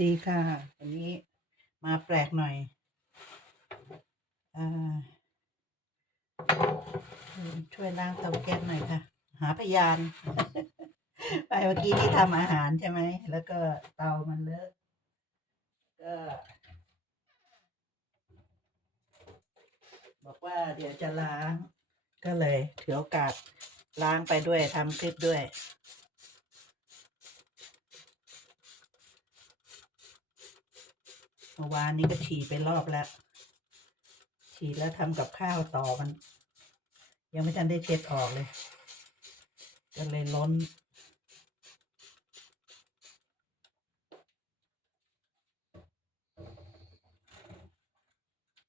ดีค่ะ วันนี้มาแปลกหน่อยอช่วยล้างเตาแก๊สหน่อยค่ะ หาพยาน ไปเมื่อกี้ที่ทำอาหารใช่ไหม แล้วก็เตามันเลอะ ก็บอกว่าเดี๋ยวจะล้าง ก็เลยถือโอกาสล้างไปด้วยทำคลิปด้วย มื่อวานนี้ก็ฉีดไปรอบแล้ว ฉีดแล้วทำกับข้าวต่อมัน ยังไม่ทันได้เช็ดออกเลยก็เลยล้น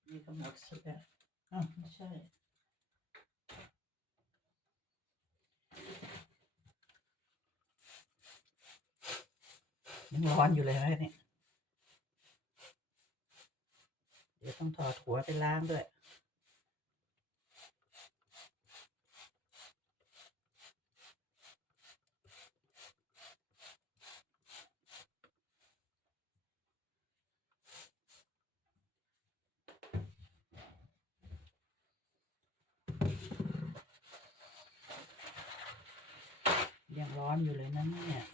นี่ก็หมดสุดแล้วอ้าวไม่ใช่ยังร้อนอยู่เลยนะเนี่ย เดี๋ยว ต้องถอดหัวไปล้างด้วย ยังร้อนอยู่เลยนะเนี่ย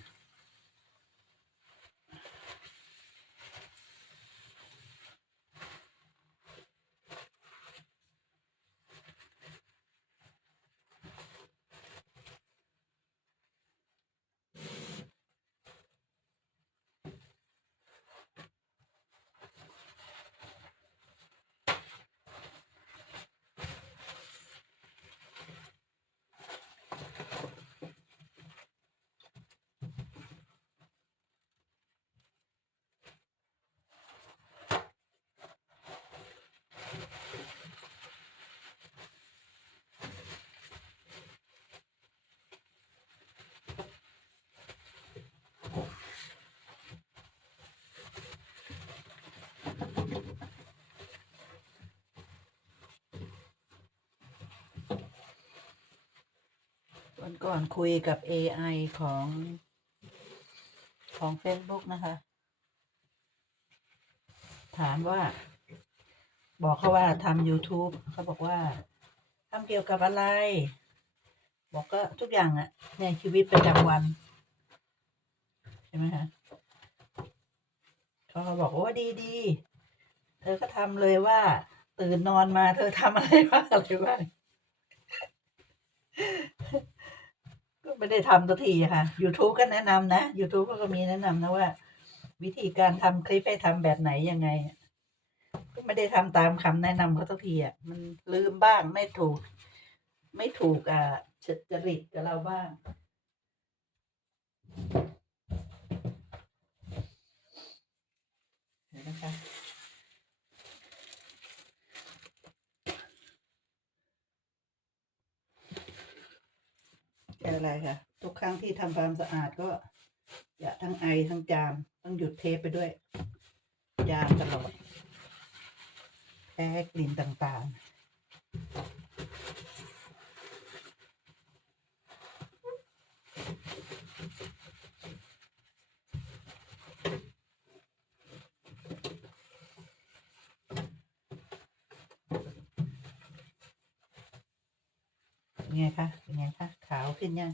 วันก่อนคุยกับ AI ของของ Facebook นะคะ ถามว่า บอกเขาว่าทำ YouTube เขาบอกว่าทำเกี่ยวกับอะไร บอกก็ทุกอย่างอะในชีวิตประจำวัน ใช่ไหมคะเขาบอกว่าดีดีเธอก็ทำเลยว่า ตื่นนอนมาเธอทำอะไรบ้างอะไรบ้าง ไม่ได้ทำสักทีค่ะ YouTube ก็แนะนำนะ YouTube ก็มีแนะนำนะว่า วิธีการทำคลิปให้ทำแบบไหนยังไง ก็ไม่ได้ทำตามคำแนะนำเขาสักทีอะมันลืมบ้างไม่ถูก ไม่ถูกอะจริตกับเราบ้าง เดี๋ยวนะคะ ไม่ เป็นไรค่ะ ทุกครั้งที่ทำความสะอาดก็ อย่าทั้งไอทั้งจาม ต้องหยุดเทปไปด้วยยามตลอดแพ้กลิ่นต่างๆ เป็นไงคะเป็นไงคะขาวขึ้นยัง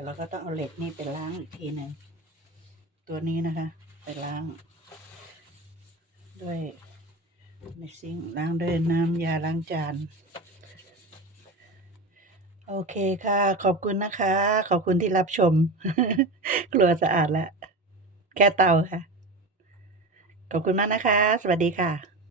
ยวเราก็ต้องเอาเหล็กนี่ไปล้างอีกทีหนึ่งตัวนี้นะคะ ไปล้าง ด้วยในซิงล้างด้วยน้ำยาล้างจานโอเคค่ะ ขอบคุณนะคะ ขอบคุณที่รับชม ครัวสะอาดแล้ว แค่เตาค่ะ ขอบคุณมากนะคะ สวัสดีค่ะ